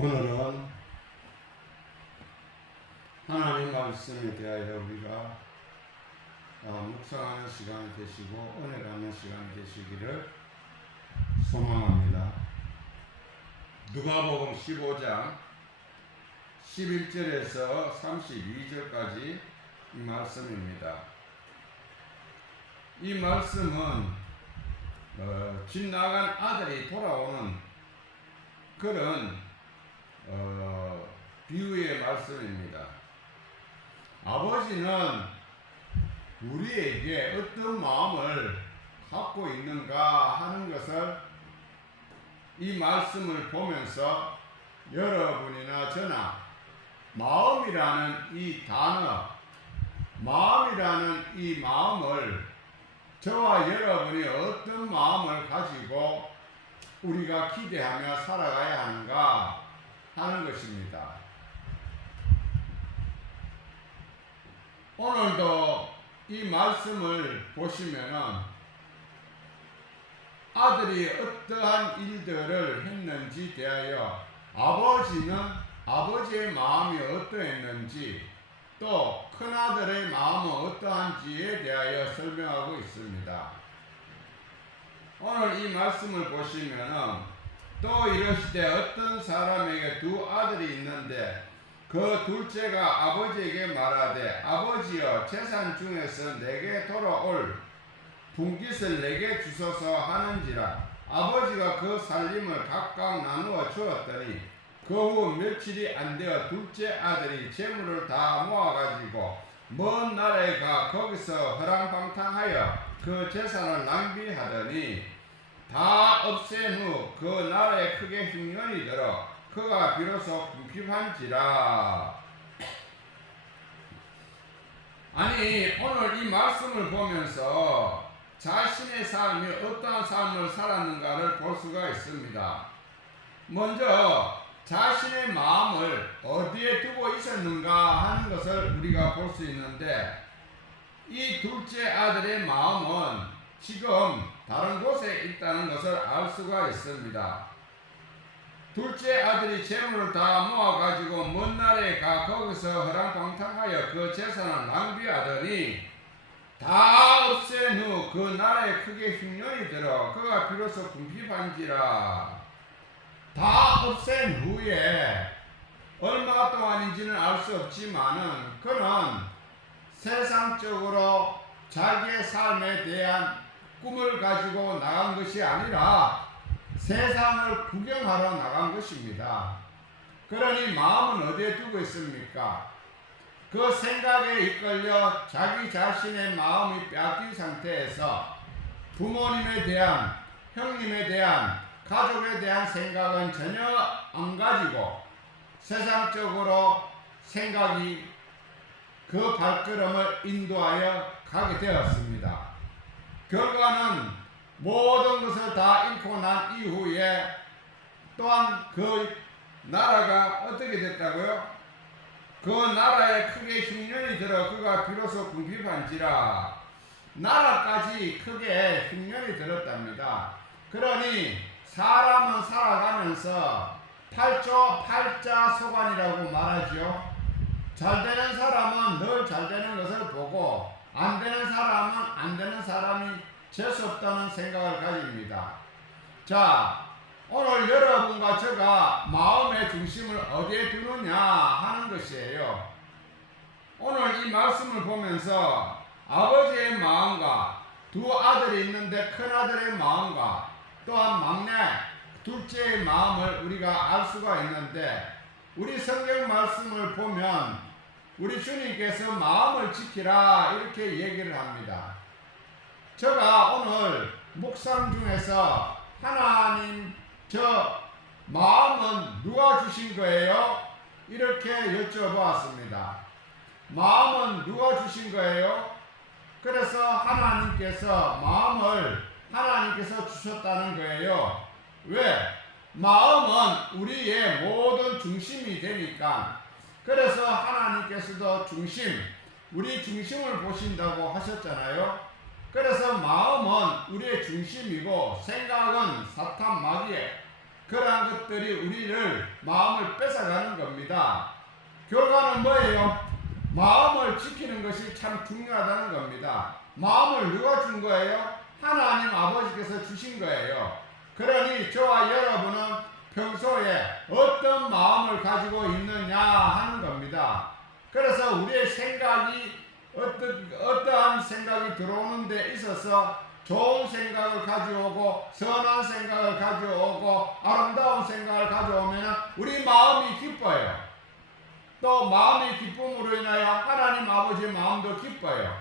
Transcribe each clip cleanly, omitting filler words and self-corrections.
오늘은 하나님 말씀에 대하여 우리가 묵상하는 시간이 되시고 은혜 받는 시간이 되시기를 소망합니다. 누가복음 15장 11절에서 32절까지 이 말씀입니다. 이 말씀은 집 나간 아들이 돌아오는 그런 비유의 말씀입니다. 아버지는 우리에게 어떤 마음을 갖고 있는가 하는 것을 이 말씀을 보면서 여러분이나 저나 마음이라는 이 단어, 마음이라는 이 마음을 저와 여러분이 어떤 마음을 가지고 우리가 기대하며 살아가야 하는가 하는 것입니다. 오늘도 이 말씀을 보시면은 아들이 어떠한 일들을 했는지 대하여 아버지는 아버지의 마음이 어떠했는지 또 큰아들의 마음은 어떠한지에 대하여 설명하고 있습니다. 오늘 이 말씀을 보시면은 또 이르시되 어떤 사람에게 두 아들이 있는데 그 둘째가 아버지에게 말하되 아버지여 재산 중에서 내게 돌아올 분깃을 내게 주소서 하는지라. 아버지가 그 살림을 각각 나누어 주었더니 그 후 며칠이 안 되어 둘째 아들이 재물을 다 모아가지고 먼 나라에 가 거기서 허랑방탕하여 그 재산을 낭비하더니 다 없앤 후 그 나라에 크게 흉년이 들어 그가 비로소 궁핍한지라. 아니 오늘 이 말씀을 보면서 자신의 삶이 어떠한 삶을 살았는가를 볼 수가 있습니다. 먼저 자신의 마음을 어디에 두고 있었는가 하는 것을 우리가 볼 수 있는데 이 둘째 아들의 마음은 지금 다른 곳에 있다는 것을 알 수가 있습니다. 둘째 아들이 재물을 다 모아가지고 먼 나라에 가 거기서 허랑방탕하여 그 재산을 낭비하더니 다 없앤 후 그 나라에 크게 흉년이 들어 그가 비로소 궁핍한지라. 다 없앤 후에 얼마 동안인지는 알 수 없지만은 그는 세상적으로 자기의 삶에 대한 꿈을 가지고 나간 것이 아니라 세상을 구경하러 나간 것입니다. 그러니 마음은 어디에 두고 있습니까? 그 생각에 이끌려 자기 자신의 마음이 빼앗긴 상태에서 부모님에 대한, 형님에 대한, 가족에 대한 생각은 전혀 안 가지고 세상적으로 생각이 그 발걸음을 인도하여 가게 되었습니다. 결과는 모든 것을 다 잃고 난 이후에 또한 그 나라가 어떻게 됐다고요? 그 나라에 크게 흉년이 들어 그가 비로소 궁핍한지라. 나라까지 크게 흉년이 들었답니다. 그러니 사람은 살아가면서 팔자소관이라고 말하죠. 잘 되는 사람은 늘 잘 되는 것을 보고 안 되는 사람은 안 되는 사람이 재수없다는 생각을 가집니다. 자, 오늘 여러분과 제가 마음의 중심을 어디에 두느냐 하는 것이에요. 오늘 이 말씀을 보면서 아버지의 마음과 두 아들이 있는데 큰아들의 마음과 또한 막내 둘째의 마음을 우리가 알 수가 있는데 우리 성경 말씀을 보면 우리 주님께서 마음을 지키라 이렇게 얘기를 합니다. 제가 오늘 묵상 중에서 하나님 저 마음은 누가 주신 거예요? 이렇게 여쭤보았습니다. 마음은 누가 주신 거예요? 그래서 하나님께서 마음을 하나님께서 주셨다는 거예요. 왜? 마음은 우리의 모든 중심이 되니까. 그래서 하나님께서도 우리 중심을 보신다고 하셨잖아요. 그래서 마음은 우리의 중심이고 생각은 사탄 마귀의 그러한 것들이 우리를 마음을 뺏어가는 겁니다. 결과는 뭐예요? 마음을 지키는 것이 참 중요하다는 겁니다. 마음을 누가 준 거예요? 하나님 아버지께서 주신 거예요. 그러니 저와 여러분은 평소에 어떤 마음을 가지고 있느냐 하는 겁니다. 그래서 우리의 생각이 어떠한 생각이 들어오는 데 있어서 좋은 생각을 가져오고 선한 생각을 가져오고 아름다운 생각을 가져오면 우리 마음이 기뻐요. 또 마음의 기쁨으로 인하여 하나님 아버지의 마음도 기뻐요.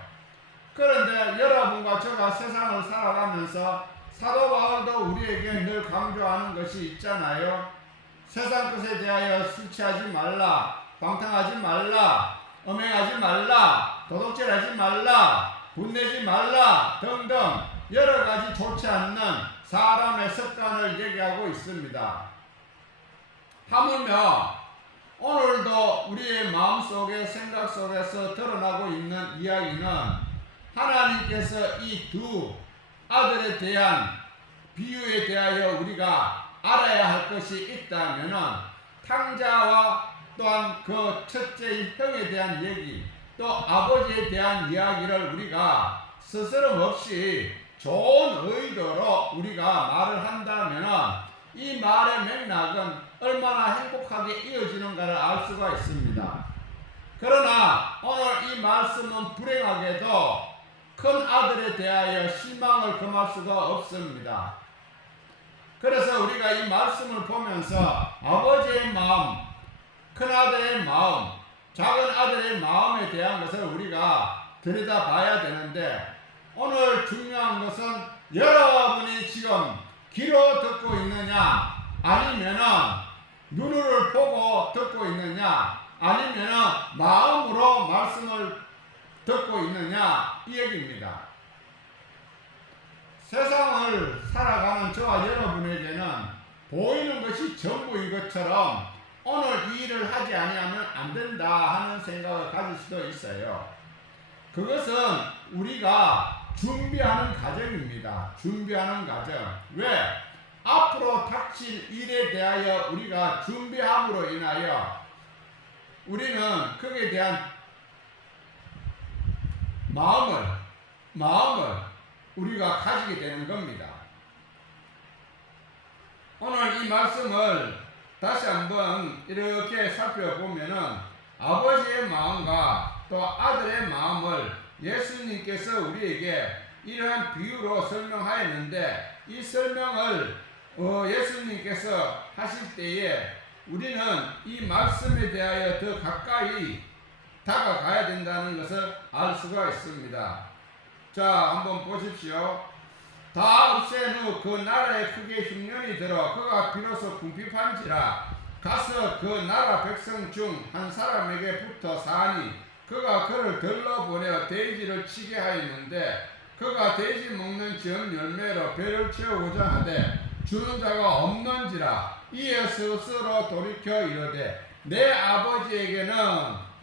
그런데 여러분과 저가 세상을 살아가면서 사도 바울도 우리에게 늘 강조하는 것이 있잖아요. 세상 것에 대하여 술 취하지 말라, 방탕하지 말라, 음행하지 말라, 도둑질하지 말라, 분내지 말라 등등 여러 가지 좋지 않는 사람의 습관을 얘기하고 있습니다. 하물며 오늘도 우리의 마음속에 생각 속에서 드러나고 있는 이야기는 하나님께서 이 두 아들에 대한 비유에 대하여 우리가 알아야 할 것이 있다면 탕자와 또한 그 첫째의 형에 대한 얘기 또 아버지에 대한 이야기를 우리가 스스럼 없이 좋은 의도로 우리가 말을 한다면 이 말의 맥락은 얼마나 행복하게 이어지는가를 알 수가 있습니다. 그러나 오늘 이 말씀은 불행하게도 큰 아들에 대하여 실망을 금할 수가 없습니다. 그래서 우리가 이 말씀을 보면서 아버지의 마음, 큰 아들의 마음, 작은 아들의 마음에 대한 것을 우리가 들여다봐야 되는데 오늘 중요한 것은 여러분이 지금 귀로 듣고 있느냐 아니면은 눈으로 보고 듣고 있느냐 아니면은 마음으로 말씀을 듣고 있느냐 이 얘기입니다. 세상을 살아가는 저와 여러분에게는 보이는 것이 전부인 것처럼 오늘 이 일을 하지 아니하면 안 된다 하는 생각을 가질 수도 있어요. 그것은 우리가 준비하는 과정입니다. 준비하는 과정. 왜? 앞으로 닥칠 일에 대하여 우리가 준비함으로 인하여 우리는 거기에 대한 마음을 우리가 가지게 되는 겁니다. 오늘 이 말씀을 다시 한번 이렇게 살펴보면은 아버지의 마음과 또 아들의 마음을 예수님께서 우리에게 이러한 비유로 설명하였는데 이 설명을 예수님께서 하실 때에 우리는 이 말씀에 대하여 더 가까이 다가가야 된다는 것을 알 수가 있습니다. 자, 한번 보십시오. 다 없앤 후 그 나라에 크게 흉년이 들어 그가 비로소 궁핍한지라 가서 그 나라 백성 중 한 사람에게 붙어 사니 그가 그를 들러보내어 돼지를 치게 하였는데 그가 돼지 먹는 전 열매로 배를 채우고자 하되 주는 자가 없는지라 이에 스스로 돌이켜 이르되 내 아버지에게는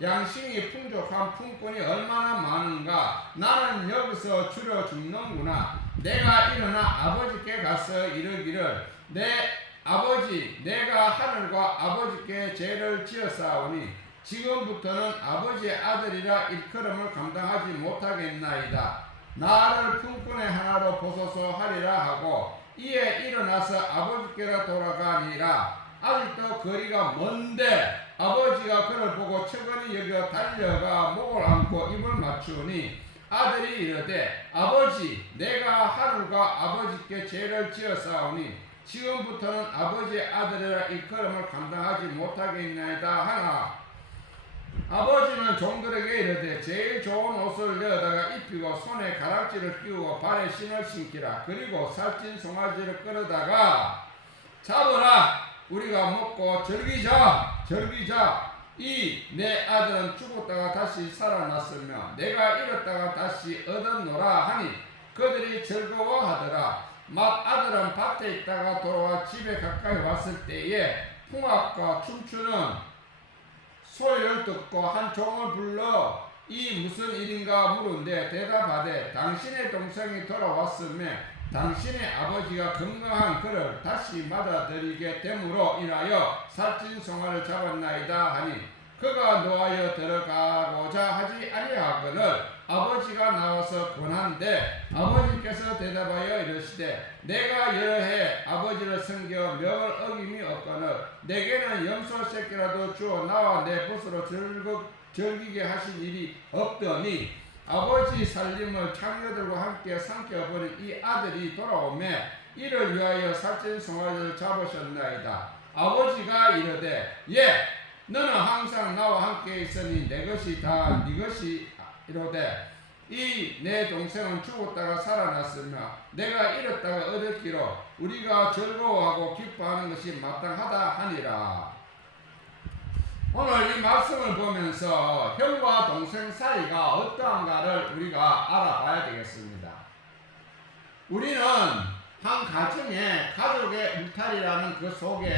양식이 풍족한 품꾼이 얼마나 많은가 나는 여기서 줄여 죽는구나. 내가 일어나 아버지께 가서 이르기를 내 아버지 내가 하늘과 아버지께 죄를 지었사오니 지금부터는 아버지의 아들이라 일컬음을 감당하지 못하겠나이다. 나를 품꾼의 하나로 보소서 하리라 하고 이에 일어나서 아버지께로 돌아가니라. 아직도 거리가 먼데 아버지가 그를 보고 측은히 여겨 달려가 목을 안고 입을 맞추니 아들이 이르되 아버지 내가 하늘과 아버지께 죄를 지었사오니 지금부터는 아버지의 아들이라 일컬음을 감당하지 못하겠나이다 하나 아버지는 종들에게 이르되 제일 좋은 옷을 내어다가 입히고 손에 가락지를 끼우고 발에 신을 신기라. 그리고 살찐 송아지를 끌어다가 잡으라. 우리가 먹고 즐기자. 이 내 아들은 죽었다가 다시 살아났으며 내가 잃었다가 다시 얻었노라 하니 그들이 즐거워하더라. 맏아들은 밭에 있다가 돌아와 집에 가까이 왔을 때에 풍악과 춤추는 소리를 듣고 한 종을 불러 이 무슨 일인가 물은데 대답하되 당신의 동생이 돌아왔으며 당신의 아버지가 건강한 그를 다시 맞아들이게 됨으로 인하여 살찐 송아를 잡았나이다 하니 그가 노하여 들어가고자 하지 아니하거늘 아버지가 나와서 권한데 아버지께서 대답하여 이르시되 내가 여러 해 아버지를 섬겨 명을 어김이 없거늘 내게는 염소 새끼라도 주어 나와 내 붓으로 즐기게 하신 일이 없더니 아버지 살림을 창녀들과 함께 삼켜버린 이 아들이 돌아오매 이를 위하여 살찐 송아지를 잡으셨나이다. 아버지가 이르되 예 너는 항상 나와 함께 있으니 내 것이 다 네 것이 이르되 이 내 동생은 죽었다가 살아났으며 내가 잃었다가 얻었기로 우리가 즐거워하고 기뻐하는 것이 마땅하다 하니라. 오늘 이 말씀을 보면서 형과 동생 사이가 어떠한가를 우리가 알아봐야 되겠습니다. 우리는 한 가정에 가족의 울타리라는 그 속에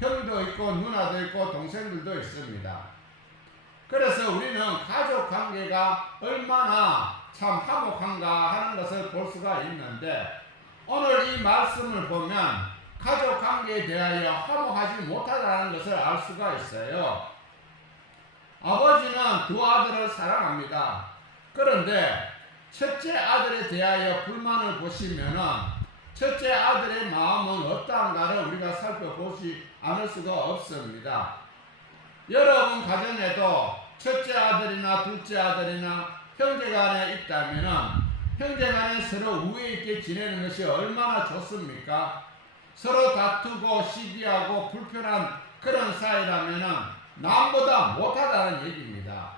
형도 있고 누나도 있고 동생들도 있습니다. 그래서 우리는 가족 관계가 얼마나 참 화목한가 하는 것을 볼 수가 있는데 오늘 이 말씀을 보면 가족 관계에 대하여 화목하지 못하다는 것을 알 수가 있어요. 아버지는 두 아들을 사랑합니다. 그런데 첫째 아들에 대하여 불만을 보시면은 첫째 아들의 마음은 어떠한가를 우리가 살펴보지 않을 수가 없습니다. 여러분 가정에도 첫째 아들이나 둘째 아들이나 형제간에 있다면은 형제간에 서로 우애 있게 지내는 것이 얼마나 좋습니까? 서로 다투고 시기하고 불편한 그런 사이라면은 남보다 못하다는 얘기입니다.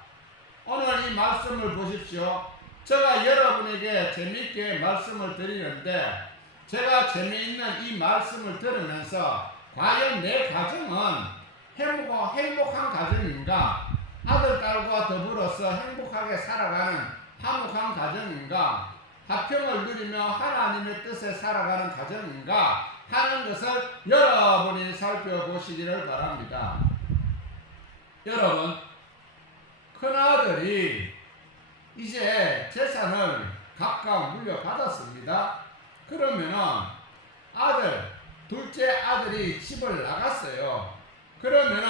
오늘 이 말씀을 보십시오. 제가 여러분에게 재미있게 말씀을 드리는데 제가 재미있는 이 말씀을 들으면서 과연 내 가정은 행복한 가정인가? 아들, 딸과 더불어서 행복하게 살아가는 화목한 가정인가? 화평을 누리며 하나님의 뜻에 살아가는 가정인가? 하는 것을 여러분이 살펴보시기를 바랍니다. 여러분, 큰아들이 이제 재산을 각각 물려받았습니다. 그러면은 아들, 둘째 아들이 집을 나갔어요. 그러면은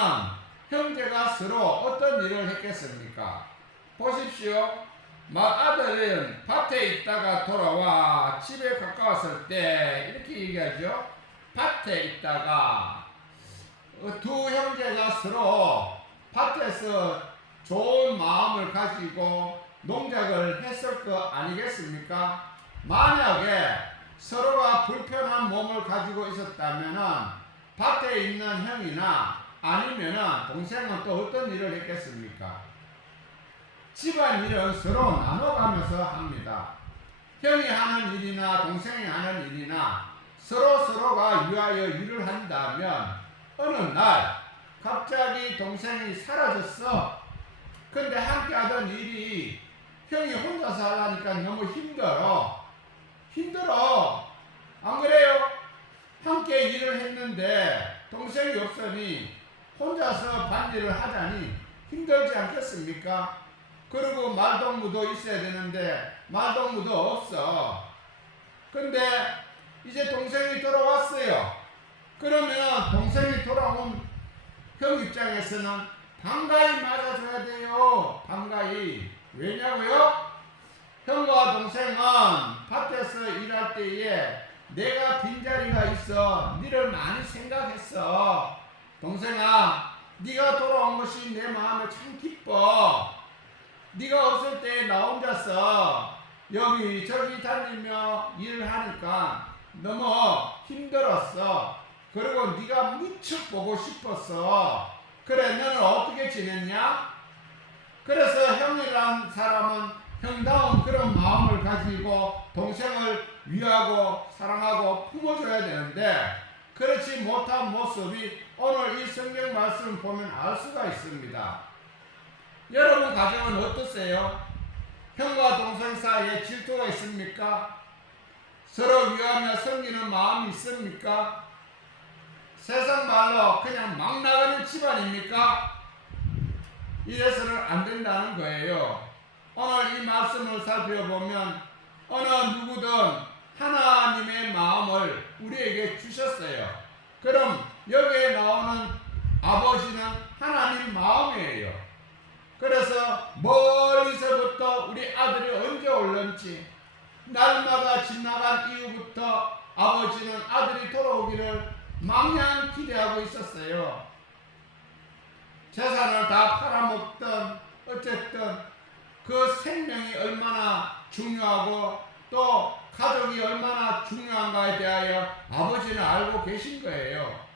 형제가 서로 어떤 일을 했겠습니까? 보십시오. 아들은 밭에 있다가 돌아와 집에 가까웠을 때 이렇게 얘기하죠. 밭에 있다가 두 형제가 서로 밭에서 좋은 마음을 가지고 농작을 했을 거 아니겠습니까? 만약에 서로가 불편한 몸을 가지고 있었다면은 밭에 있는 형이나 아니면은 동생은 또 어떤 일을 했겠습니까? 집안일은 서로 나눠가면서 합니다. 형이 하는 일이나 동생이 하는 일이나 서로가 위하여 일을 한다면 어느 날 갑자기 동생이 사라졌어. 근데 함께 하던 일이 형이 혼자서 하려니까 너무 힘들어. 안 그래요? 함께 일을 했는데 동생이 없으니 혼자서 밭일을 하자니 힘들지 않겠습니까? 그리고 말동무도 있어야 되는데 말동무도 없어. 근데 이제 동생이 돌아왔어요. 그러면 동생이 돌아온 형 입장에서는 반가이 맞아줘야 돼요. 반가이. 왜냐고요? 형과 동생은 밭에서 일할 때에 내가 빈자리가 있어. 니를 많이 생각했어. 동생아, 네가 돌아온 것이 내 마음에 참 기뻐. 네가 없을 때 나 혼자서 여기저기 다니며 일을 하니까 너무 힘들었어. 그리고 네가 무척 보고 싶었어. 그래, 너는 어떻게 지냈냐? 그래서 형이란 사람은 형다운 그런 마음을 가지고 동생을 위하고 사랑하고 품어줘야 되는데 그렇지 못한 모습이 오늘 이 성경 말씀을 보면 알 수가 있습니다. 여러분 가정은 어떠세요? 형과 동생 사이에 질투가 있습니까? 서로 위하며 섬기는 마음이 있습니까? 세상 말로 그냥 막 나가는 집안입니까? 이래서는 안 된다는 거예요. 오늘 이 말씀을 살펴보면 어느 누구든 하나님 있었는지, 날마다 집 나간 이후부터 아버지는 아들이 돌아오기를 마냥 기대하고 있었어요. 재산을 다 팔아먹던 어쨌든 그 생명이 얼마나 중요하고 또 가족이 얼마나 중요한가에 대하여 아버지는 알고 계신 거예요.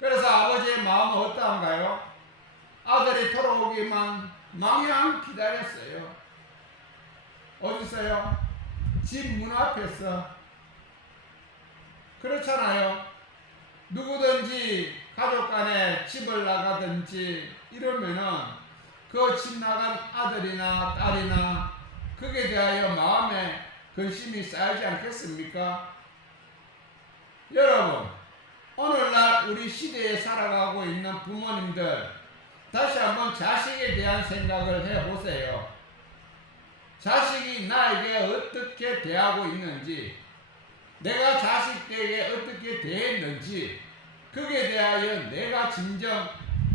그래서 아버지의 마음은 어떠한가요? 아들이 돌아오기만 마냥 기다렸어요. 어디서요? 집 문 앞에서. 그렇잖아요. 누구든지 가족 간에 집을 나가든지 이러면은 그 집 나간 아들이나 딸이나 그에 대하여 마음에 근심이 쌓이지 않겠습니까? 여러분, 오늘날 우리 시대에 살아가고 있는 부모님들, 다시 한번 자식에 대한 생각을 해보세요. 자식이 나에게 어떻게 대하고 있는지, 내가 자식에게 어떻게 대했는지, 그에 대하여 내가 진정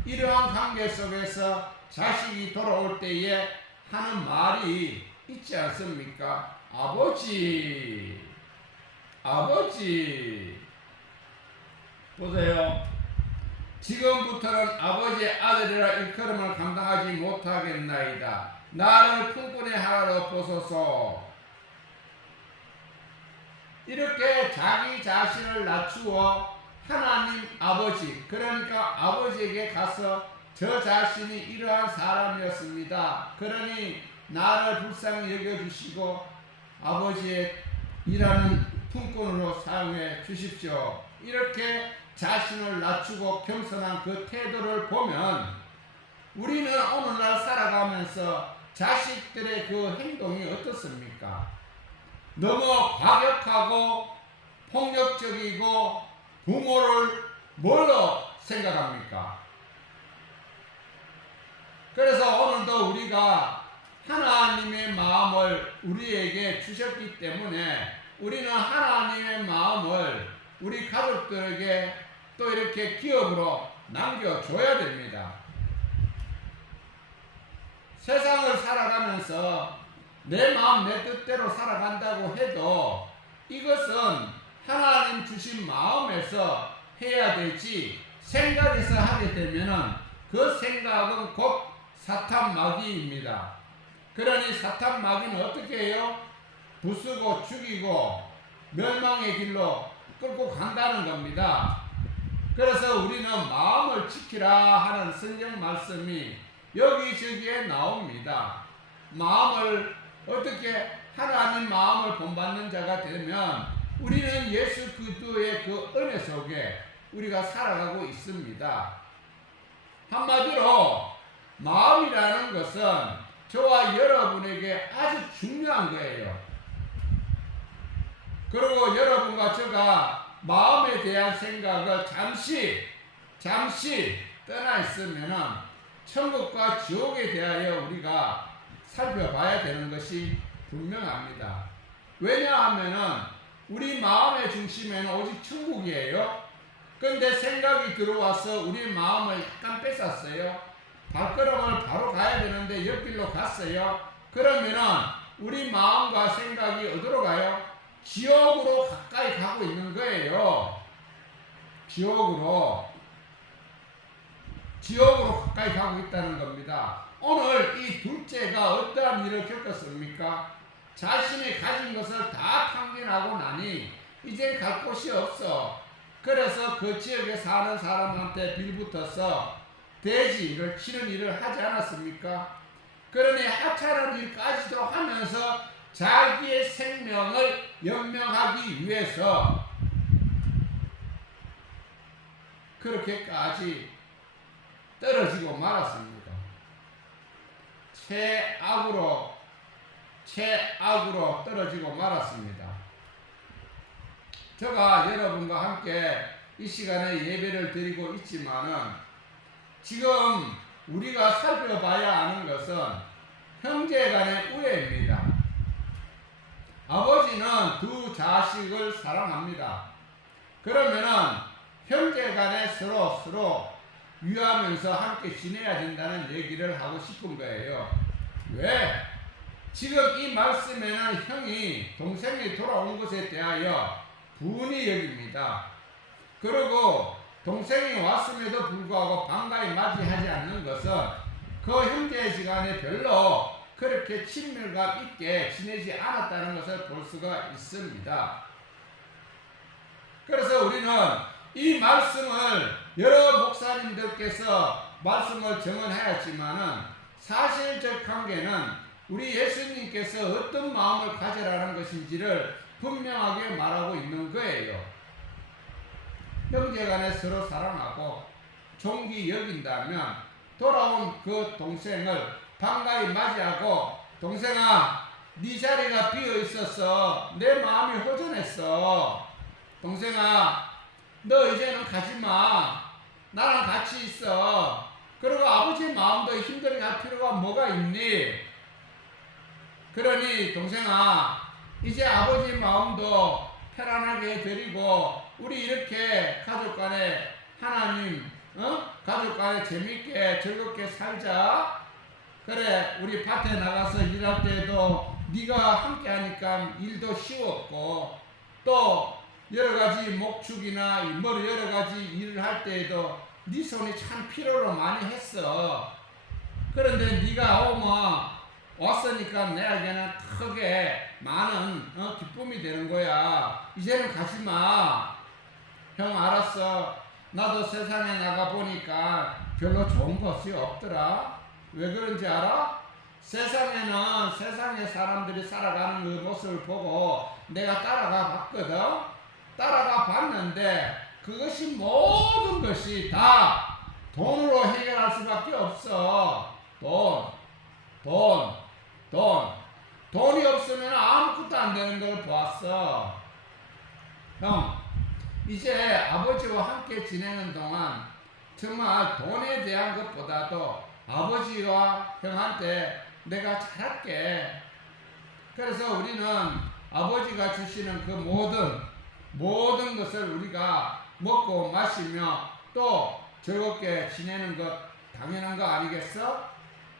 이러한 관계 속에서 자식이 돌아올 때에 하는 말이 있지 않습니까? 아버지, 아버지. 보세요. 지금부터는 아버지의 아들이라 일컬음을 감당하지 못하겠나이다. 나를 품꾼의 하나로 보소서. 이렇게 자기 자신을 낮추어 하나님 아버지, 그러니까 아버지에게 가서 저 자신이 이러한 사람이었습니다. 그러니 나를 불쌍히 여겨주시고 아버지의 일하는 품꾼으로 사용해 주십시오. 이렇게 자신을 낮추고 겸손한 그 태도를 보면 우리는 오늘날 살아가면서 자식들의 그 행동이 어떻습니까? 너무 과격하고 폭력적이고 부모를 뭘로 생각합니까? 그래서 오늘도 우리가 하나님의 마음을 우리에게 주셨기 때문에 우리는 하나님의 마음을 우리 가족들에게 또 이렇게 기업으로 남겨줘야 됩니다. 세상을 살아가면서 내 마음 내 뜻대로 살아간다고 해도 이것은 하나님 주신 마음에서 해야 되지, 생각에서 하게 되면은 그 생각은 곧 사탄 마귀입니다. 그러니 사탄 마귀는 어떻게 해요? 부수고 죽이고 멸망의 길로 끌고 간다는 겁니다. 그래서 우리는 마음을 지키라 하는 성경 말씀이 여기저기에 나옵니다. 마음을 어떻게 하나님 마음을 본받는 자가 되면 우리는 예수 그리스도의 그 은혜 속에 우리가 살아가고 있습니다. 한마디로 마음이라는 것은 저와 여러분에게 아주 중요한 거예요. 그리고 여러분과 제가 마음에 대한 생각을 잠시 떠나 있으면은 천국과 지옥에 대하여 우리가 살펴봐야 되는 것이 분명합니다. 왜냐하면은 우리 마음의 중심에는 오직 천국이에요. 그런데 생각이 들어와서 우리 마음을 약간 뺏었어요. 발걸음을 바로 가야 되는데 옆길로 갔어요. 그러면은 우리 마음과 생각이 어디로 가요? 지옥으로 가까이 가고 있는 거예요. 지옥으로 가까이 가고 있다는 겁니다. 오늘 이 둘째가 어떠한 일을 겪었습니까? 자신이 가진 것을 다 탕진하고 나니 이제 갈 곳이 없어. 그래서 그 지역에 사는 사람한테 빌붙어서 돼지 일을 치는 일을 하지 않았습니까? 그러니 하찮은 일까지도 하면서 자기의 생명을 연명하기 위해서 그렇게까지 떨어지고 말았습니다. 최악으로 떨어지고 말았습니다. 제가 여러분과 함께 이 시간에 예배를 드리고 있지만은 지금 우리가 살펴봐야 하는 것은 형제 간의 우애입니다. 아버지는 두 자식을 사랑합니다. 그러면은 형제 간에 서로 위하면서 함께 지내야 된다는 얘기를 하고 싶은 거예요. 왜? 지금 이 말씀에는 형이 동생이 돌아온 것에 대하여 분이 여깁니다. 그리고 동생이 왔음에도 불구하고 반가이 맞이하지 않는 것은 그 형제의 시간에 별로 그렇게 친밀감 있게 지내지 않았다는 것을 볼 수가 있습니다. 그래서 우리는 이 말씀을 여러 목사님들께서 말씀을 정언하였지만은 사실적 관계는 우리 예수님께서 어떤 마음을 가져라는 것인지를 분명하게 말하고 있는 거예요. 형제간에 서로 사랑하고 존귀 여긴다면 돌아온 그 동생을 반가이 맞이하고, 동생아, 네 자리가 비어 있어서 내 마음이 허전했어. 동생아, 너 이제는 가지마. 나랑 같이 있어. 그리고 아버지 마음도 힘들게 할 필요가 뭐가 있니? 그러니 동생아, 이제 아버지 마음도 편안하게 해드리고 우리 이렇게 가족간에 하나님 가족간에 재밌게 즐겁게 살자. 그래, 우리 밭에 나가서 일할 때도 네가 함께 하니까 일도 쉬웠고, 또 여러가지 목축이나 여러가지 일을 할 때에도 네 손이 참 필요로 많이 했어. 그런데 네가 왔으니까 내에게는 크게 많은 기쁨이 되는 거야. 이제는 가지마. 형, 알았어. 나도 세상에 나가보니까 별로 좋은 것이 없더라. 왜 그런지 알아? 세상에는 세상의 사람들이 살아가는 그 모습을 보고 내가 따라가 봤거든. 따라가 봤는데 그것이 모든 것이 다 돈으로 해결할 수밖에 없어. 돈이 없으면 아무것도 안 되는 걸 보았어. 형, 이제 아버지와 함께 지내는 동안 정말 돈에 대한 것보다도 아버지와 형한테 내가 잘할게. 그래서 우리는 아버지가 주시는 그 모든 것을 우리가 먹고 마시며 또 즐겁게 지내는 것 당연한 거 아니겠어?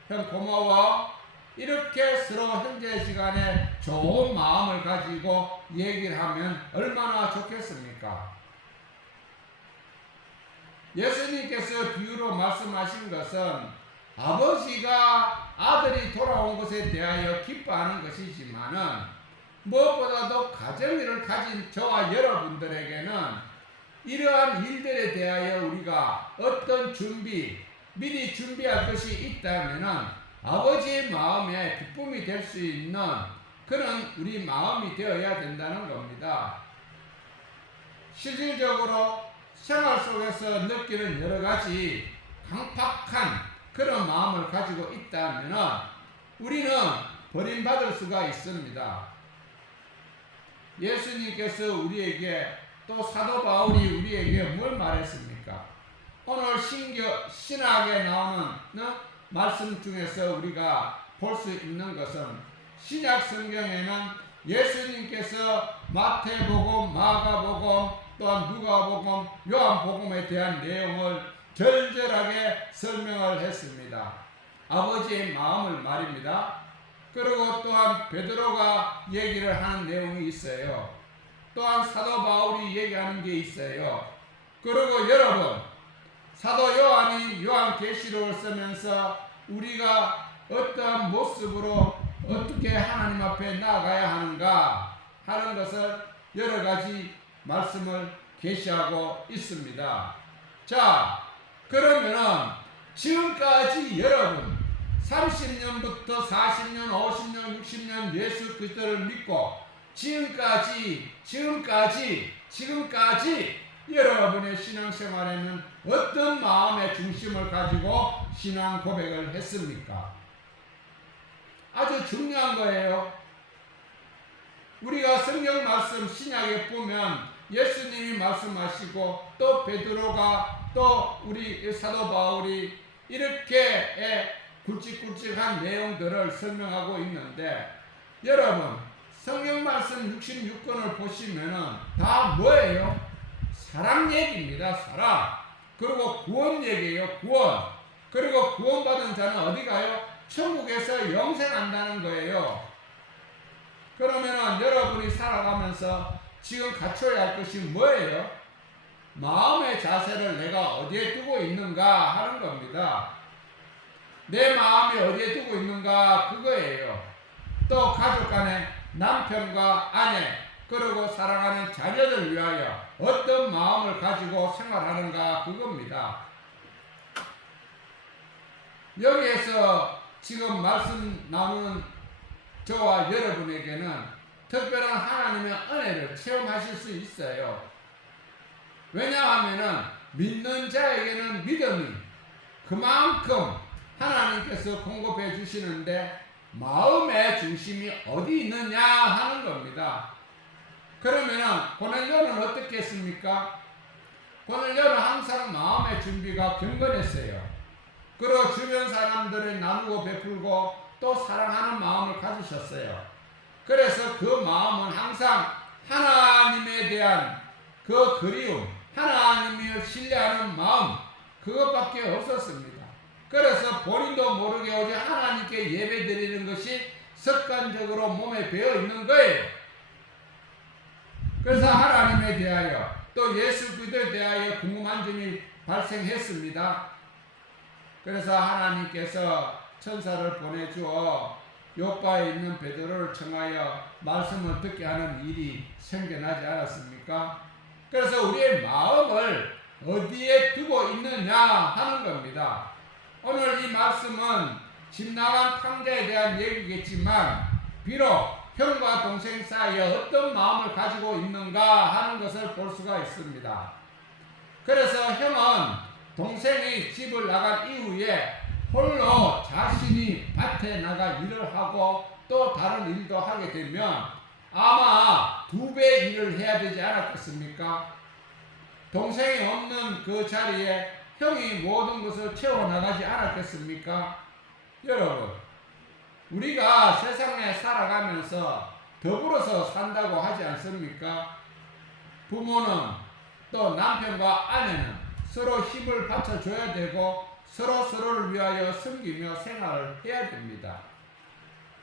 형, 고마워. 이렇게 서로 형제 시간에 좋은 마음을 가지고 얘기를 하면 얼마나 좋겠습니까? 예수님께서 비유로 말씀하신 것은 아버지가 아들이 돌아온 것에 대하여 기뻐하는 것이지만은 무엇보다도 가정일을 가진 저와 여러분들에게는 이러한 일들에 대하여 우리가 어떤 미리 준비할 것이 있다면은 아버지의 마음에 기쁨이 될 수 있는 그런 우리 마음이 되어야 된다는 겁니다. 실질적으로 생활 속에서 느끼는 여러 가지 강팍한 그런 마음을 가지고 있다면 우리는 버림받을 수가 있습니다. 예수님께서 우리에게 또 사도 바울이 우리에게 뭘 말했습니까? 오늘 신학에 나오는 말씀 중에서 우리가 볼 수 있는 것은 신약 성경에는 예수님께서 마태복음, 마가복음, 또한 누가복음, 요한복음에 대한 내용을 절절하게 설명을 했습니다. 아버지의 마음을 말입니다. 그리고 또한 베드로가 얘기를 하는 내용이 있어요. 또한 사도 바울이 얘기하는 게 있어요. 그리고 여러분, 사도 요한이 요한계시록을 쓰면서 우리가 어떠한 모습으로 어떻게 하나님 앞에 나아가야 하는가 하는 것을 여러 가지 말씀을 계시하고 있습니다. 자, 그러면은 지금까지 여러분 30년부터 40년, 50년, 60년 예수 그리스도를 믿고 지금까지 여러분의 신앙생활에는 어떤 마음의 중심을 가지고 신앙 고백을 했습니까? 아주 중요한 거예요. 우리가 성경 말씀 신약에 보면 예수님이 말씀하시고 또 베드로가 또 우리 사도 바울이 이렇게 굵직굵직한 내용들을 설명하고 있는데 여러분 성경 말씀 66권을 보시면은 다 뭐예요? 사랑 얘기입니다. 사랑. 그리고 구원 얘기예요. 구원. 그리고 구원받은 자는 어디 가요? 천국에서 영생한다는 거예요. 그러면은 여러분이 살아가면서 지금 갖춰야 할 것이 뭐예요? 마음의 자세를 내가 어디에 두고 있는가 하는 겁니다. 내 마음이 어디에 두고 있는가 그거예요. 또 가족 간에 남편과 아내 그리고 사랑하는 자녀들 위하여 어떤 마음을 가지고 생활하는가 그겁니다. 여기에서 지금 말씀 나누는 저와 여러분에게는 특별한 하나님의 은혜를 체험하실 수 있어요. 왜냐하면 믿는 자에게는 믿음이 그만큼 하나님께서 공급해 주시는데 마음의 중심이 어디 있느냐 하는 겁니다. 그러면은 고넬료는 어떻게 했습니까? 고넬료는 항상 마음의 준비가 경건했어요. 그리고 주변 사람들을 나누고 베풀고 또 사랑하는 마음을 가지셨어요. 그래서 그 마음은 항상 하나님에 대한 그 그리움, 하나님을 신뢰하는 마음 그것밖에 없었습니다. 그래서 본인도 모르게 오직 하나님께 예배 드리는 것이 습관적으로 몸에 배어 있는 거예요. 그래서 하나님에 대하여 또 예수 그리스도에 대하여 궁금한 점이 발생했습니다. 그래서 하나님께서 천사를 보내주어 요바에 있는 베드로를 청하여 말씀을 듣게 하는 일이 생겨나지 않았습니까? 그래서 우리의 마음을 어디에 두고 있느냐 하는 겁니다. 오늘 이 말씀은 집 나간 탕자에 대한 얘기겠지만 비록 형과 동생 사이에 어떤 마음을 가지고 있는가 하는 것을 볼 수가 있습니다. 그래서 형은 동생이 집을 나간 이후에 홀로 자신이 밭에 나가 일을 하고 또 다른 일도 하게 되면 아마 2배 일을 해야 되지 않았겠습니까? 동생이 없는 그 자리에 형이 모든 것을 채워나가지 않았겠습니까? 여러분, 우리가 세상에 살아가면서 더불어서 산다고 하지 않습니까? 부모는 또 남편과 아내는 서로 힘을 받쳐줘야 되고 서로를 위하여 섬기며 생활을 해야 됩니다.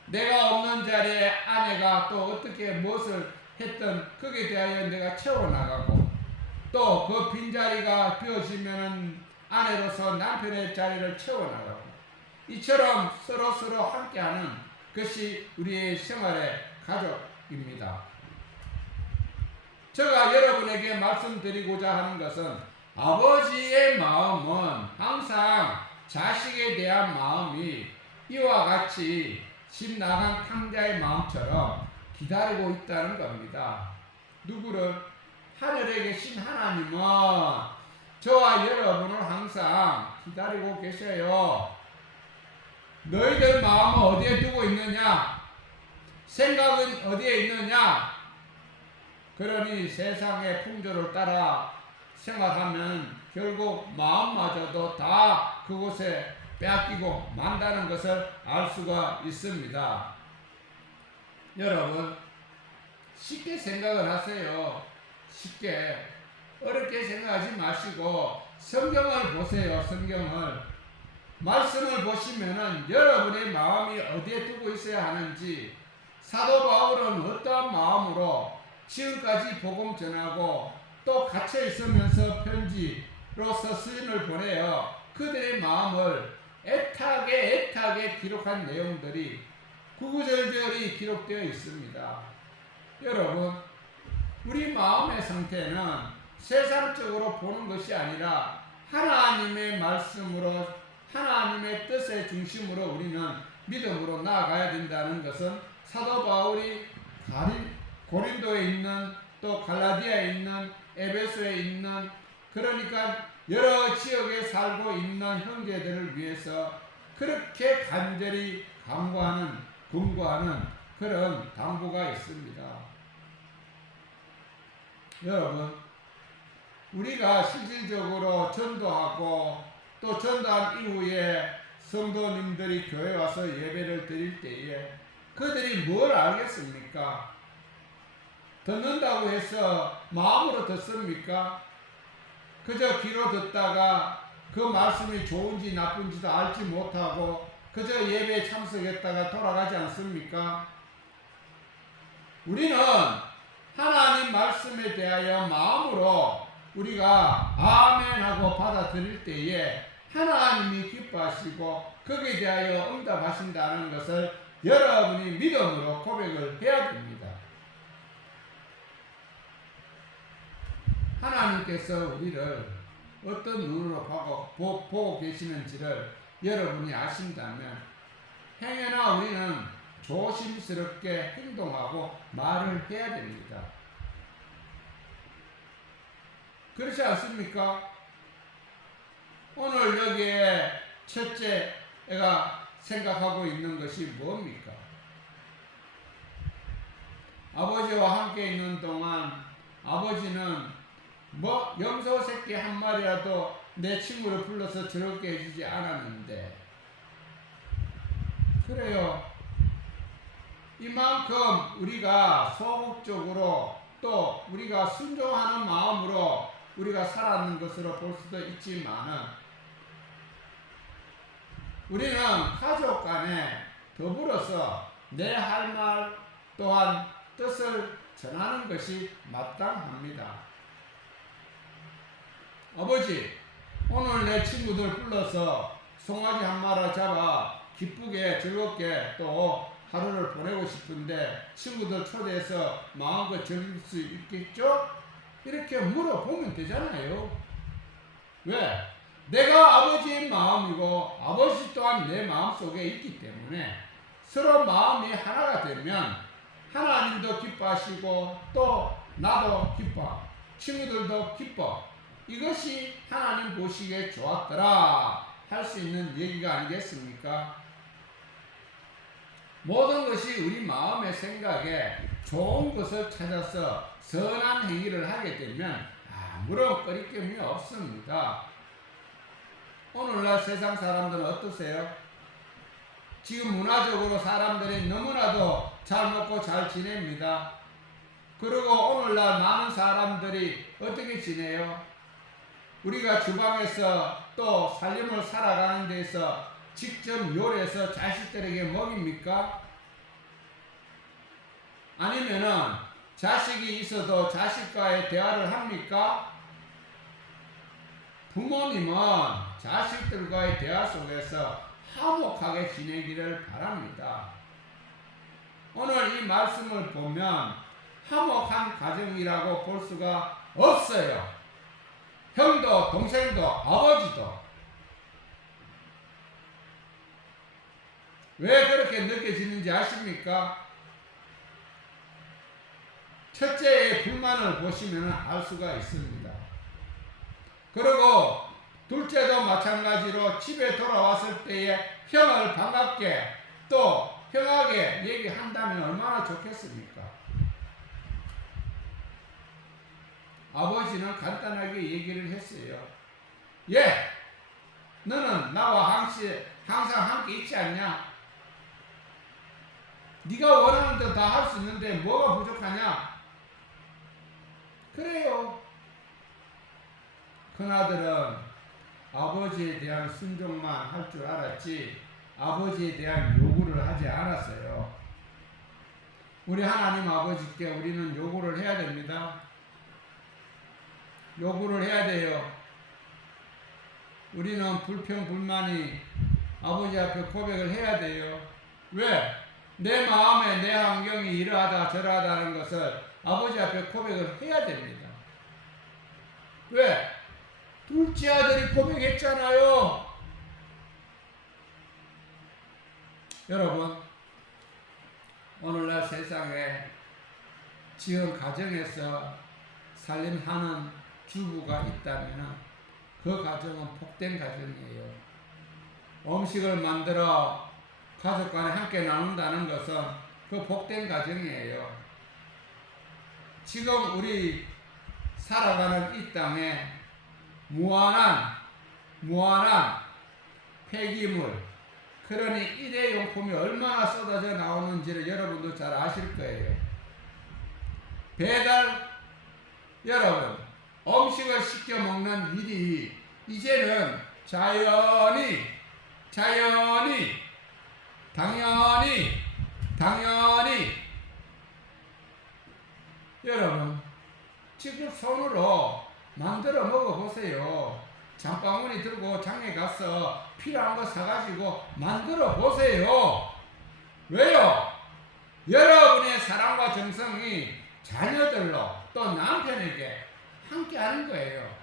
내가 없는 자리에 아내가 또 어떻게 무엇을 했든 거기에 대하여 내가 채워나가고 또 그 빈자리가 비어지면 아내로서 남편의 자리를 채워나가고 이처럼 서로 함께하는 것이 우리의 생활의 가족입니다. 제가 여러분에게 말씀드리고자 하는 것은 아버지의 마음은 항상 자식에 대한 마음이 이와 같이 집 나간 탕자의 마음처럼 기다리고 있다는 겁니다. 누구를? 하늘에 계신 하나님은 저와 여러분을 항상 기다리고 계셔요. 너희들 마음은 어디에 두고 있느냐? 생각은 어디에 있느냐? 그러니 세상의 풍조를 따라 생활하면 결국 마음마저도 다 그곳에 빼앗기고 만다는 것을 알 수가 있습니다. 여러분, 쉽게 생각을 하세요. 쉽게. 어렵게 생각하지 마시고 성경을 보세요. 성경을. 말씀을 보시면은 여러분의 마음이 어디에 두고 있어야 하는지 사도 바울은 어떠한 마음으로 지금까지 복음 전하고 또 갇혀 있으면서 편지로서 서신을 보내어 그들의 마음을 애타게 기록한 내용들이 구구절절히 기록되어 있습니다. 여러분, 우리 마음의 상태는 세상적으로 보는 것이 아니라 하나님의 말씀으로 하나님의 뜻의 중심으로 우리는 믿음으로 나아가야 된다는 것은 사도 바울이 고린도에 있는 또 갈라디아에 있는 에베소에 있는 그러니까 여러 지역에 살고 있는 형제들을 위해서 그렇게 간절히 근거하는 그런 당부가 있습니다. 여러분, 우리가 실질적으로 전도하고 또 전도한 이후에 성도님들이 교회 와서 예배를 드릴 때에 그들이 뭘 알겠습니까? 듣는다고 해서 마음으로 듣습니까? 그저 귀로 듣다가 그 말씀이 좋은지 나쁜지도 알지 못하고 그저 예배에 참석했다가 돌아가지 않습니까? 우리는 하나님 말씀에 대하여 마음으로 우리가 아멘하고 받아들일 때에 하나님이 기뻐하시고 거기에 대하여 응답하신다는 것을 여러분이 믿음으로 고백을 해야 됩니다. 하나님께서 우리를 어떤 눈으로 보고 계시는지를 여러분이 아신다면 행여나 우리는 조심스럽게 행동하고 말을 해야 됩니다. 그렇지 않습니까? 오늘 여기에 첫째가 생각하고 있는 것이 뭡니까? 아버지와 함께 있는 동안 아버지는 염소 새끼 한 마리라도 내 친구를 불러서 즐겁게 해주지 않았는데, 그래요. 이만큼 우리가 소극적으로 또 우리가 순종하는 마음으로 우리가 살았는 것으로 볼 수도 있지만은, 우리는 가족 간에 더불어서 내 할 말 또한 뜻을 전하는 것이 마땅합니다. 아버지, 오늘 내 친구들 불러서 송아지 한 마리 잡아 기쁘게 즐겁게 또 하루를 보내고 싶은데 친구들 초대해서 마음껏 즐길 수 있겠죠? 이렇게 물어보면 되잖아요. 왜? 내가 아버지의 마음이고 아버지 또한 내 마음속에 있기 때문에 서로 마음이 하나가 되면 하나님도 기뻐하시고 또 나도 기뻐, 친구들도 기뻐. 이것이 하나님 보시기에 좋았더라 할 수 있는 얘기가 아니겠습니까? 모든 것이 우리 마음의 생각에 좋은 것을 찾아서 선한 행위를 하게 되면 아무런 거리낌이 없습니다. 오늘날 세상 사람들은 어떠세요? 지금 문화적으로 사람들이 너무나도 잘 먹고 잘 지냅니다. 그리고 오늘날 많은 사람들이 어떻게 지내요? 우리가 주방에서 또 살림을 살아가는 데서 직접 요리해서 자식들에게 먹입니까? 아니면은 자식이 있어도 자식과의 대화를 합니까? 부모님은 자식들과의 대화 속에서 화목하게 지내기를 바랍니다. 오늘 이 말씀을 보면 화목한 가정이라고 볼 수가 없어요. 형도 동생도 아버지도. 왜 그렇게 느껴지는지 아십니까? 첫째의 불만을 보시면 알 수가 있습니다. 그리고 둘째도 마찬가지로 집에 돌아왔을 때에 형을 반갑게 또 형하게 얘기한다면 얼마나 좋겠습니까? 아버지는 간단하게 얘기를 했어요. 예, 너는 나와 항상 함께 있지 않냐? 네가 원하는 대로 다 할 수 있는데 뭐가 부족하냐? 그래요. 큰아들은 아버지에 대한 순종만 할 줄 알았지 아버지에 대한 요구를 하지 않았어요. 우리 하나님 아버지께 우리는 요구를 해야 됩니다. 요구를 해야 돼요. 우리는 불평불만이 아버지 앞에 고백을 해야 돼요. 왜? 내 마음에 내 환경이 이러하다 저러하다는 것을 아버지 앞에 고백을 해야 됩니다. 왜? 둘째 아들이 고백했잖아요. 여러분, 오늘날 세상에 지금 가정에서 살림하는 주부가 있다면 그 가정은 복된 가정이에요. 음식을 만들어 가족 간에 함께 나눈다는 것은 그 복된 가정이에요. 지금 우리 살아가는 이 땅에 무한한 폐기물, 그러니 일회용품이 얼마나 쏟아져 나오는지를 여러분도 잘 아실 거예요. 여러분, 음식을 시켜 먹는 일이 이제는 당연히 여러분, 직접 손으로 만들어 먹어보세요. 장바구니 들고 장에 가서 필요한 거 사가지고 만들어 보세요. 왜요? 여러분의 사랑과 정성이 자녀들로 또 남편에게 함께 하는 거예요.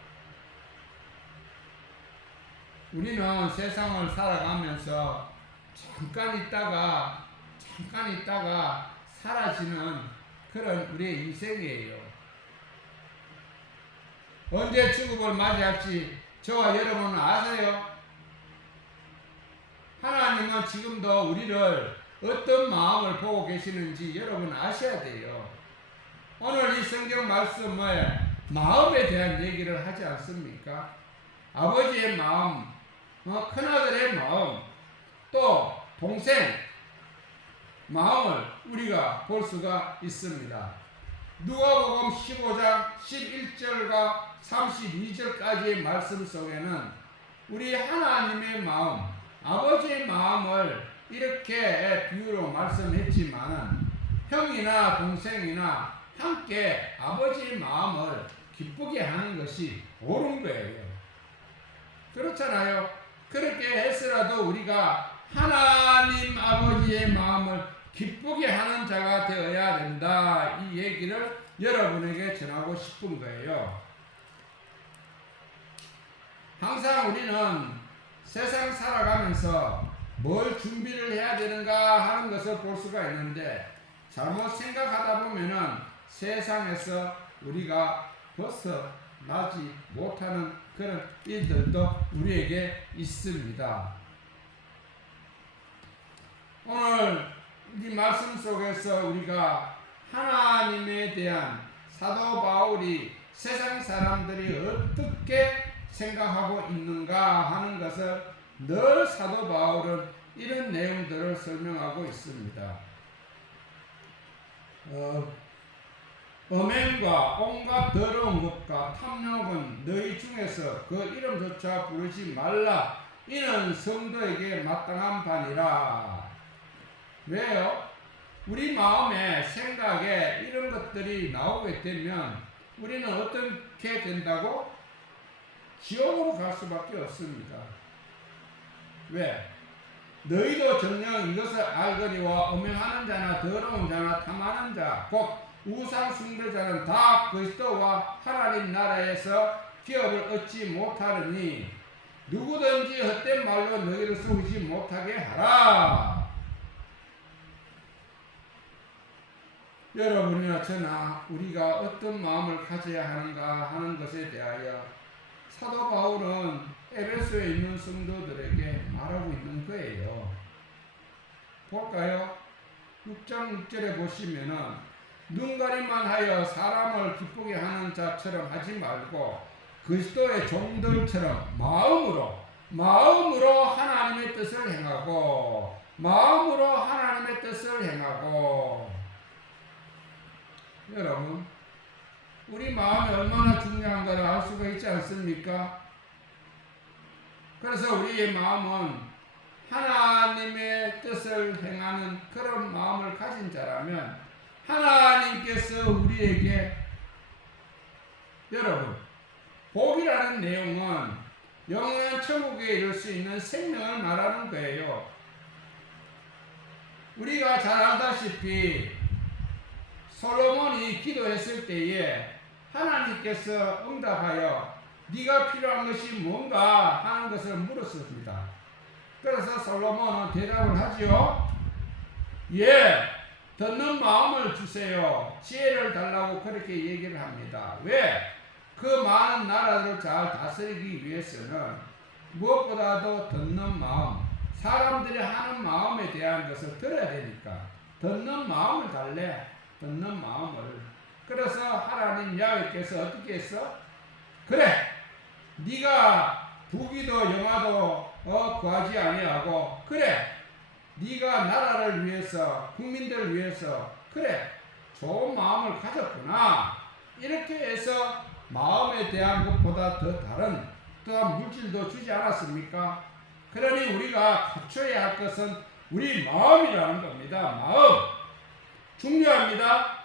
우리는 세상을 살아가면서 잠깐 있다가 사라지는 그런 우리의 인생이에요. 언제 죽음을 맞이할지 저와 여러분은 아세요? 하나님은 지금도 우리를 어떤 마음을 보고 계시는지 여러분 아셔야 돼요. 오늘 이 성경 말씀을 마음에 대한 얘기를 하지 않습니까? 아버지의 마음, 큰아들의 마음, 또 동생 마음을 우리가 볼 수가 있습니다. 누가복음 15장 11절과 32절까지의 말씀 속에는 우리 하나님의 마음, 아버지의 마음을 이렇게 비유로 말씀했지만 형이나 동생이나 함께 아버지의 마음을 기쁘게 하는 것이 옳은 거예요. 그렇잖아요. 그렇게 해서라도 우리가 하나님 아버지의 마음을 기쁘게 하는 자가 되어야 된다. 이 얘기를 여러분에게 전하고 싶은 거예요. 항상 우리는 세상 살아가면서 뭘 준비를 해야 되는가 하는 것을 볼 수가 있는데 잘못 생각하다 보면은 세상에서 우리가 벗어나지 못하는 그런 일들도 우리에게 있습니다. 오늘 이 말씀 속에서 우리가 하나님에 대한 사도 바울이 세상 사람들이 어떻게 생각하고 있는가 하는 것을 늘 사도 바울은 이런 내용들을 설명하고 있습니다. 음행과 온갖 더러운 것과 탐욕은 너희 중에서 그 이름조차 부르지 말라. 이는 성도에게 마땅한 바니라. 왜요? 우리 마음에 생각에 이런 것들이 나오게 되면 우리는 어떻게 된다고? 지옥으로 갈 수밖에 없습니다. 왜? 너희도 정녕 이것을 알거니와 음행하는 자나 더러운 자나 탐하는 자 곧 우상 숭배자는 다 그리스도와 하나님 나라에서 기업을 얻지 못하느니 누구든지 헛된 말로 너희를 속이지 못하게 하라. 여러분이나 저나 우리가 어떤 마음을 가져야 하는가 하는 것에 대하여 사도 바울은 에베소에 있는 성도들에게 말하고 있는 거예요. 볼까요? 6장 6절에 보시면은 눈가림만 하여 사람을 기쁘게 하는 자처럼 하지 말고 그리스도의 종들처럼 마음으로 하나님의 뜻을 행하고 여러분, 우리 마음이 얼마나 중요한가를 알 수가 있지 않습니까? 그래서 우리의 마음은 하나님의 뜻을 행하는 그런 마음을 가진 자라면 하나님께서 우리에게 여러분, 복이라는 내용은 영원한 천국에 이를 수 있는 생명을 말하는 거예요. 우리가 잘 알다시피 솔로몬이 기도했을 때에 하나님께서 응답하여 네가 필요한 것이 뭔가 하는 것을 물었습니다. 그래서 솔로몬은 대답을 하지요. 예, 듣는 마음을 주세요. 지혜를 달라고 그렇게 얘기를 합니다. 왜? 그 많은 나라들을 잘 다스리기 위해서는 무엇보다도 듣는 마음, 사람들이 하는 마음에 대한 것을 들어야 되니까 듣는 마음을 달래. 듣는 마음을. 그래서 하나님 야훼께서 어떻게 했어? 그래, 네가 부귀도 영화도 구하지 아니하고, 그래, 네가 나라를 위해서, 국민들을 위해서, 그래, 좋은 마음을 가졌구나. 이렇게 해서 마음에 대한 것보다 더 다른 또한 물질도 주지 않았습니까? 그러니 우리가 갖춰야 할 것은 우리 마음이라는 겁니다. 마음. 중요합니다.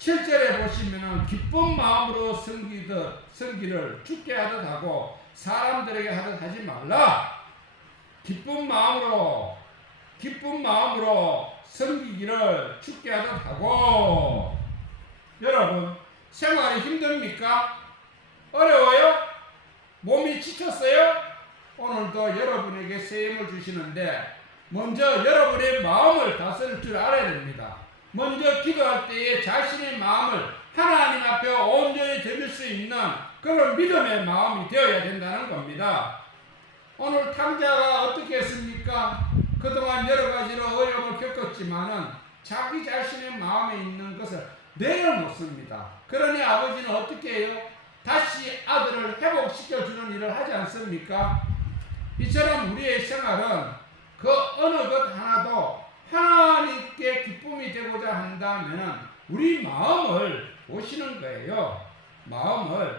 7절에 보시면은 기쁜 마음으로 섬기를 주께 하듯 하고 사람들에게 하듯 하지 말라. 기쁜 마음으로 섬기기를 주께 하듯 하고. 여러분, 생활이 힘듭니까? 어려워요? 몸이 지쳤어요? 오늘도 여러분에게 새 힘을 주시는데 먼저 여러분의 마음을 다스릴 줄 알아야 됩니다. 먼저 기도할 때에 자신의 마음을 하나님 앞에 온전히 드릴 수 있는 그런 믿음의 마음이 되어야 된다는 겁니다. 오늘 탕자가 어떻게 했습니까? 그동안 여러 가지로 어려움을 겪었지만은 자기 자신의 마음에 있는 것을 내려놓습니다. 그러니 아버지는 어떻게 해요? 다시 아들을 회복시켜주는 일을 하지 않습니까? 이처럼 우리의 생활은 그 어느 것 하나도 하나님께 기쁨이 되고자 한다면 우리 마음을 보시는 거예요. 마음을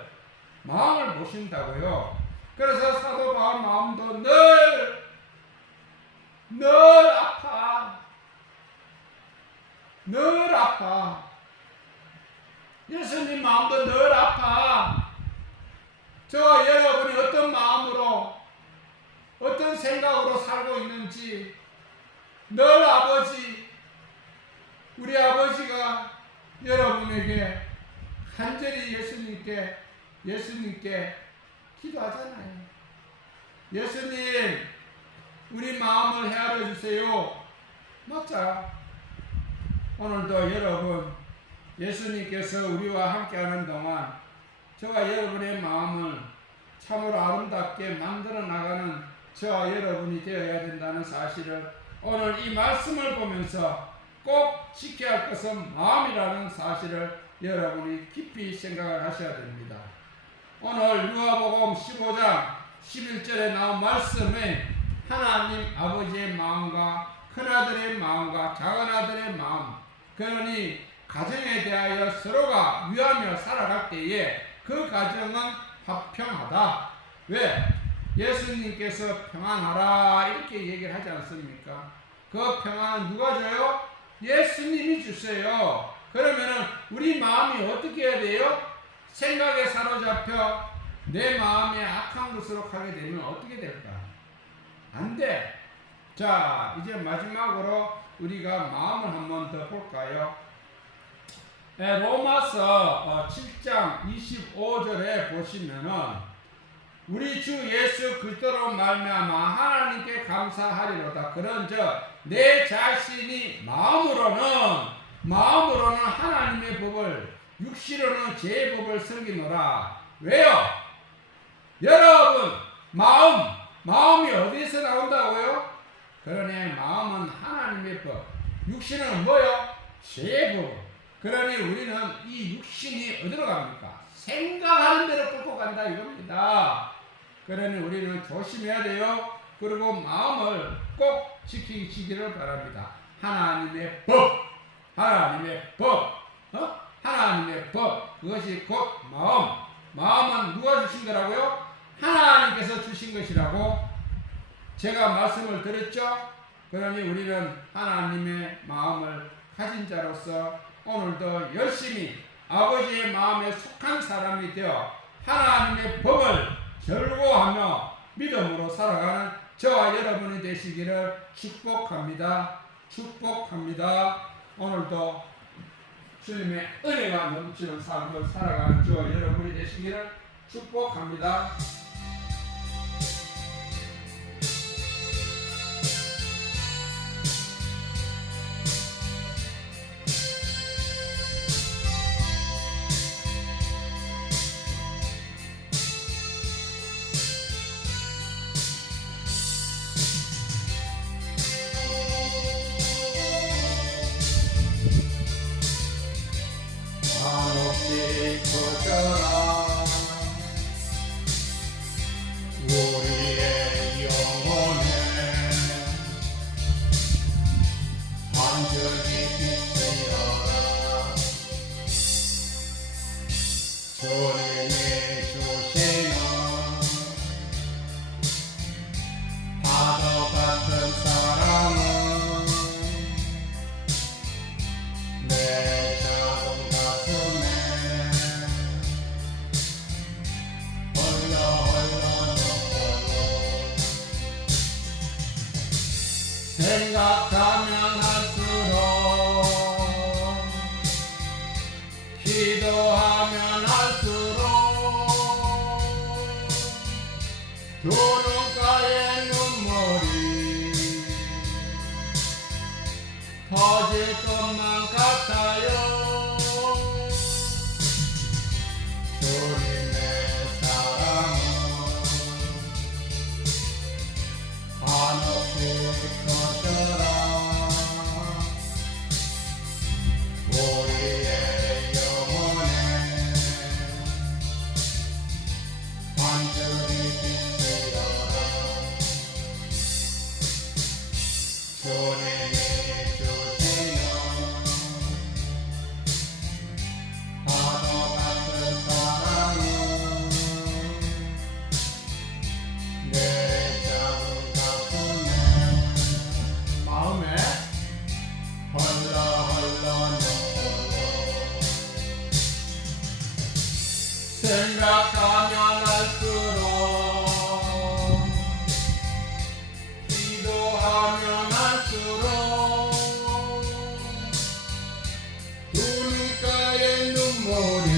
보신다고요. 그래서 사도 바울 마음도 늘 아파. 예수님 마음도 늘 아파. 저와 여러분이 어떤 마음으로 어떤 생각으로 살고 있는지 늘 우리 아버지가 여러분에게 간절히 예수님께 기도하잖아요. 예수님, 우리 마음을 헤아려 주세요. 맞자. 오늘도 여러분, 예수님께서 우리와 함께하는 동안 저와 여러분의 마음을 참으로 아름답게 만들어 나가는 저와 여러분이 되어야 된다는 사실을 오늘 이 말씀을 보면서 꼭 지켜야 할 것은 마음이라는 사실을 여러분이 깊이 생각을 하셔야 됩니다. 오늘 누가복음 15장 11절에 나온 말씀에 하나님 아버지의 마음과 큰아들의 마음과 작은아들의 마음, 그러니 가정에 대하여 서로가 위하며 살아갈 때에 그 가정은 화평하다. 왜? 예수님께서 평안하라 이렇게 얘기를 하지 않습니까? 그 평안은 누가 줘요? 예수님이 주세요. 그러면은 우리 마음이 어떻게 해야 돼요? 생각에 사로잡혀 내 마음에 악한 것으로 가게 되면 어떻게 될까? 안 돼. 자, 이제 마지막으로 우리가 마음을 한번 더 볼까요? 로마서 7장 25절에 보시면은 우리 주 예수 그리스도로 말미암아 하나님께 감사하리로다. 그런즉 내 자신이 마음으로는 하나님의 법을, 육시로는 제 법을 섬기노라. 왜요? 여러분, 마음이 어디서 나온다고요? 그러니 마음은 하나님의 법, 육신은 뭐요? 제 법. 그러니 우리는 이 육신이 어디로 갑니까? 생각하는 대로 끌고 간다 이겁니다. 그러니 우리는 조심해야 돼요. 그리고 마음을 꼭 지키시기를 바랍니다. 하나님의 법, 하나님의 법, 그것이 곧 마음. 마음은 누가 주신 거라고요? 하나님께서 주신 것이라고 제가 말씀을 드렸죠. 그러니 우리는 하나님의 마음을 가진 자로서 오늘도 열심히 아버지의 마음에 속한 사람이 되어 하나님의 법을 결고하며 믿음으로 살아가는 저와 여러분이 되시기를 축복합니다. 오늘도 주님의 은혜가 넘치는 삶을 살아가는 저와 여러분이 되시기를 축복합니다. 한없이 커져라 우리의 영혼에 완전히 비치어라. 주님이 주시는 파도 같은 사랑은 내 자동과 기도하면 할수록 두 눈가에 눈물이 터질 것만 같아요. 주님의 사랑은 한없이 커져라. 우리의 영혼에 완전히 비치어라. 주님이 주시는 파도 같은 사랑은 내 작은 가슴에 마음에 흘러 넘쳐요. 생각하면 할수록 기도하면 할수록 두 눈가에 눈물이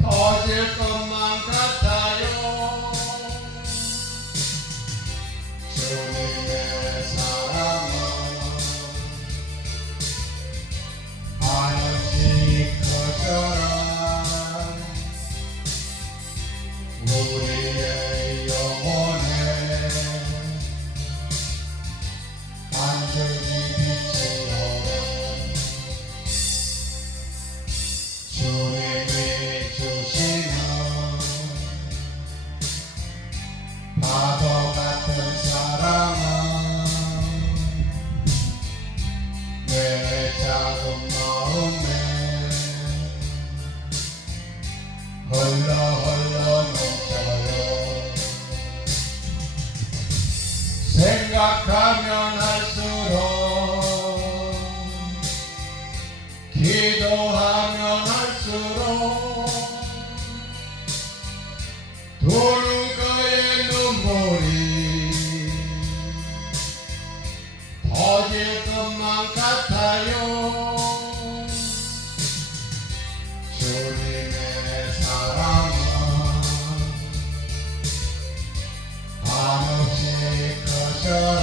터질 것만 같아요. 주님의 사랑은 한없이 커져라. 우리의 영혼에 완전히 비치어라. 주님이 주시는 파도 같은 사랑은 내 작은 마음에 흘러 넘쳐요. 생각하면 할수록 기도하면 할수록 두 눈가에 눈물이 터질 것만 같아요. 주님의 사랑은 한없이 커져라.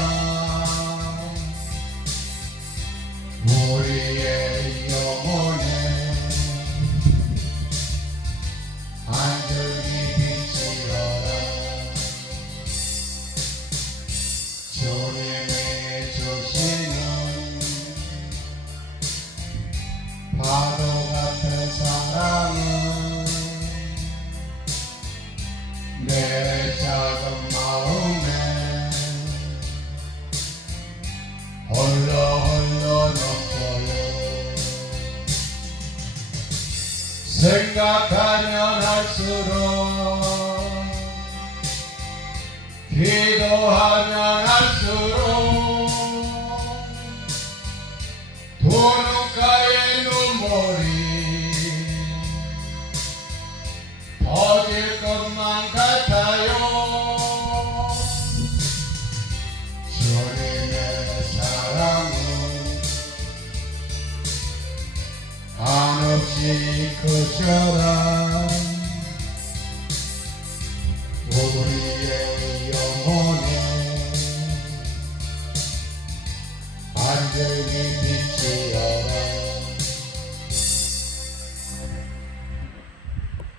우리의 영혼에 완전히 비치어라. 주님이 주시는 파도 같은 사랑은 내 작은 마음에 흘러 넘쳐요. 생각하면 할수록 기도하면 할수록 두 눈가에 눈물이 터질 것만 같아요. 주님의 사랑은 한없이 커져라. 우리의 영혼에 완전히